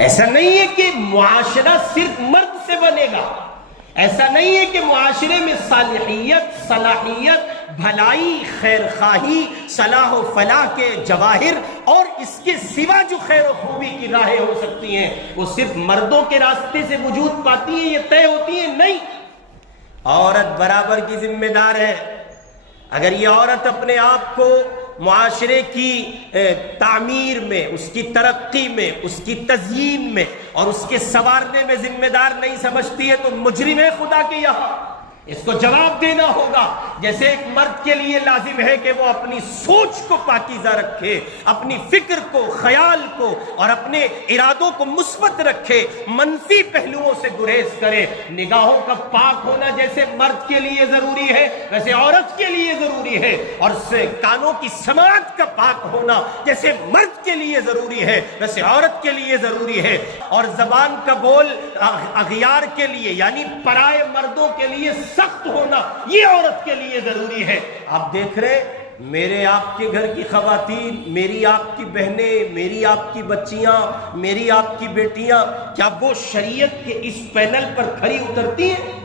ایسا نہیں ہے کہ معاشرہ صرف مرد سے بنے گا، ایسا نہیں ہے کہ معاشرے میں صالحیت، صلاحیت، بھلائی، خیر خواہی، صلاح و فلاح کے جواہر اور اس کے سوا جو خیر و خوبی کی راہیں ہو سکتی ہیں وہ صرف مردوں کے راستے سے وجود پاتی ہیں، یہ طے ہوتی ہیں؟ نہیں، عورت برابر کی ذمہ دار ہے۔ اگر یہ عورت اپنے آپ کو معاشرے کی تعمیر میں، اس کی ترقی میں، اس کی تزیین میں اور اس کے سنوارنے میں ذمہ دار نہیں سمجھتی ہے تو مجرم ہے خدا کے یہاں، اس کو جواب دینا ہوگا۔ جیسے ایک مرد کے لیے لازم ہے کہ وہ اپنی سوچ کو پاکیزہ رکھے، اپنی فکر کو، خیال کو اور اپنے ارادوں کو مثبت رکھے، منفی پہلوؤں سے گریز کرے۔ نگاہوں کا پاک ہونا جیسے مرد کے لیے ضروری ہے ویسے عورت کے لیے ضروری ہے، اور کانوں کی سماعت کا پاک ہونا جیسے مرد کے لیے ضروری ہے ویسے عورت کے لیے ضروری ہے، اور زبان کا بول اغیار کے لیے یعنی پرائے مردوں کے لیے سخت ہونا یہ عورت کے لیے ضروری ہے۔ آپ دیکھ رہے میرے آپ کے گھر کی خواتین، میری آپ کی بہنیں، میری آپ کی بچیاں، میری آپ کی بیٹیاں، کیا وہ شریعت کے اس پینل پر کھری اترتی ہیں؟